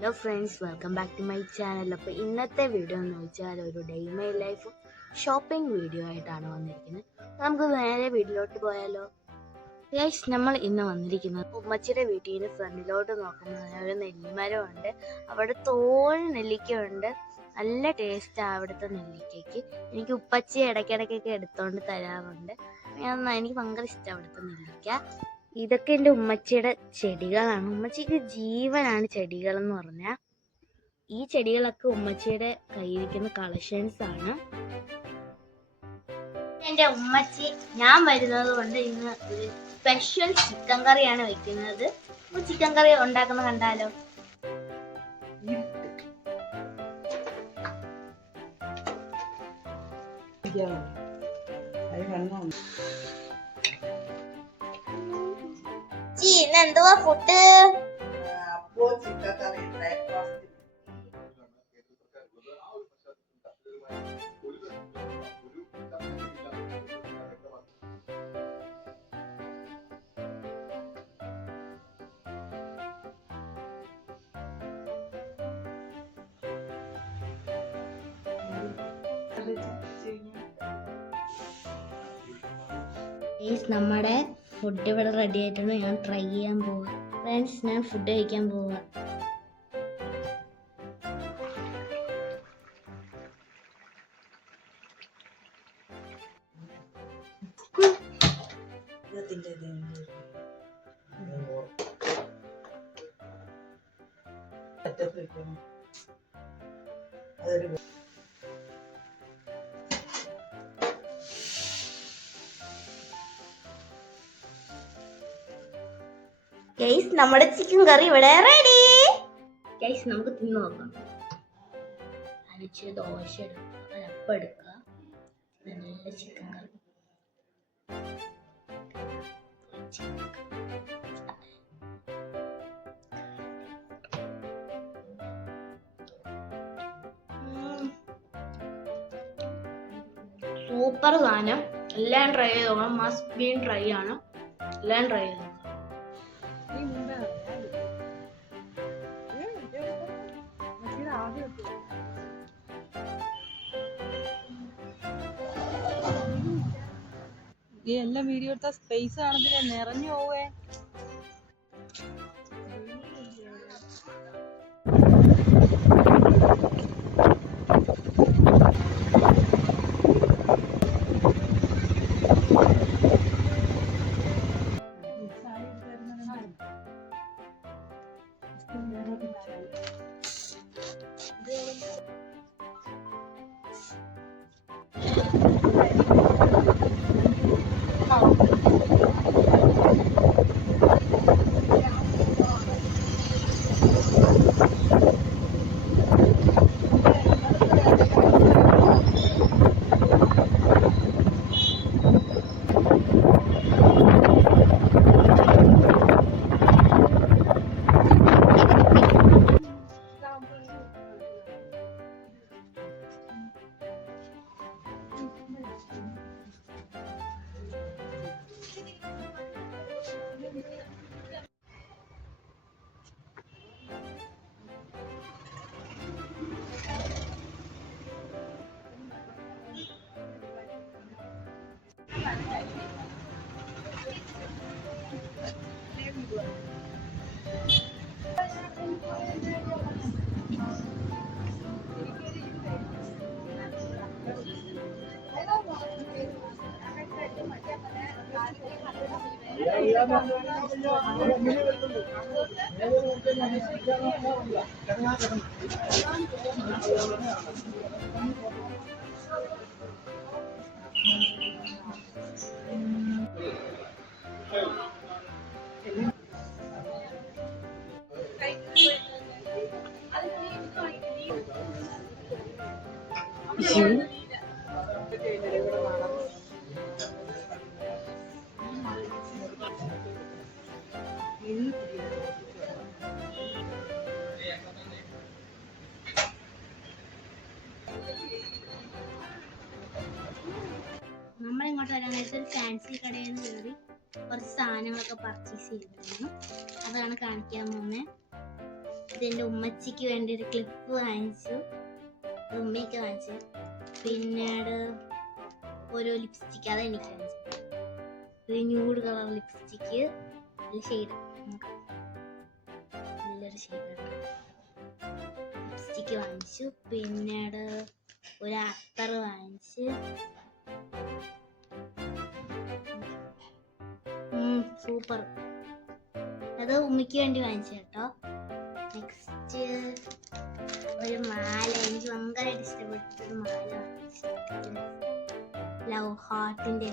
Hello friends, welcome back to my channel. അപ്പോൾ ഇന്നത്തെ video എന്ന് വെച്ചാൽ ഒരു day my life shopping video ആയിട്ടാണ് വന്നിരിക്കുന്നത്. നമുക്ക് നേരെ വീട്ടിലോട്ട് പോയാലോ. ഗൈസ്, നമ്മൾ ഇന്ന് വന്നിരിക്കുന്നത് ഉമ്മച്ചിയുടെ വീട്ടിൽ നിന്ന് ഫ്രണ്ടിലോട്ട് നോക്കുന്നത് ഒരു നെല്ലിമരമുണ്ട്. അവിടെ തോൽ നെല്ലിക്കയുണ്ട്. നല്ല ടേസ്റ്റാണ് അവിടുത്തെ നെല്ലിക്കയ്ക്ക്. എനിക്ക് ഉപ്പച്ചി ഇടയ്ക്കിടയ്ക്കൊക്കെ എടുത്തുകൊണ്ട് തരാറുണ്ട്. എനിക്ക് ഭയങ്കര ഇഷ്ടമാണ് അവിടുത്തെ നെല്ലിക്ക. ഇതൊക്കെ എൻ്റെ ഉമ്മച്ചിയുടെ ചെടികളാണ്. ഉമ്മച്ചിക്ക് ജീവനാണ് ചെടികൾ എന്ന് പറഞ്ഞാൽ. ഈ ചെടികളൊക്കെ ഉമ്മച്ചിയുടെ കയ്യിരിക്കുന്ന കളക്ഷൻസ് ആണ്. എൻ്റെ ഉമ്മച്ചി ഞാൻ വരുന്നത് കൊണ്ട് ഇന്ന് ഒരു സ്പെഷ്യൽ ചിക്കൻ കറിയാണ് വെക്കുന്നത്. ചിക്കൻ കറി ഉണ്ടാക്കുന്ന കണ്ടാലോ. എന്തുവാ ഫുഡ്? നമ്മുടെ ഫുഡ് ഇവിടെ റെഡി ആയിട്ടുണ്ട്. ഞാൻ ട്രൈ ചെയ്യാൻ പോവാ. ഫ്രണ്ട്സ്, ഞാൻ ഫുഡ് കഴിക്കാൻ പോവാ. ഗൈസ്, നമ്മുടെ ചിക്കൻ കറി ഇവിടെ റെഡി. ഗൈസ്, നമുക്ക് തിന്നു നോക്കാം. അരിച്ച് ദോശ എടുക്കുക, അരപ്പം എടുക്കുക. നല്ല ചിക്കൻ കറി. സൂപ്പർ സാധനം. എല്ലാം ട്രൈ ചെയ്ത് നോക്കണം. മസ്റ്റ് ബീൻ ട്രൈ ആണ്. എല്ലാം ട്രൈ ചെയ്ത് നോക്കണം. എല്ലാം വീഡിയോ എടുത്ത സ്പേസ് ആണെങ്കിലേ നിറഞ്ഞു പോവേ. നമ്മളിങ്ങോട്ട് വരാൻ നേരത്തെ ഒരു ഫാൻസി കടയിൽ നിന്ന് കയറി കുറച്ച് സാധനങ്ങളൊക്കെ പർച്ചേസ് ചെയ്തിരുന്നു. അതാണ് കാണിക്കാൻ പോകുന്നത്. ഇതെന്റെ ഉമ്മച്ചിക്ക് വേണ്ടി ഒരു ക്ലിപ്പ് വാങ്ങിച്ചു, അത് ഉമ്മയ്ക്ക് വാങ്ങിച്ചു. പിന്നീട് ഒരു ലിപ്സ്റ്റിക്ക്, അത് എനിക്ക് വാങ്ങിച്ചു, ഒരു ന്യൂഡ് കളർ ലിപ്സ്റ്റിക്ക്, നല്ല ഷെയ്ഡ്, നല്ലൊരു ഷെയ്ഡ് ലിപ്സ്റ്റിക്ക് വാങ്ങിച്ചു. പിന്നീട് ഒരു അത്തർ വാങ്ങിച്ച്, സൂപ്പർ, അത് ഉമ്മയ്ക്ക് വേണ്ടി വാങ്ങിച്ചു കേട്ടോ. നെക്സ്റ്റ് ഒരു മാല, എനിക്ക് ഭയങ്കരമായിട്ട് ഇഷ്ടപ്പെട്ടൊരു മാല വാങ്ങിച്ചു, ലവ് ഹാർട്ടിന്റെ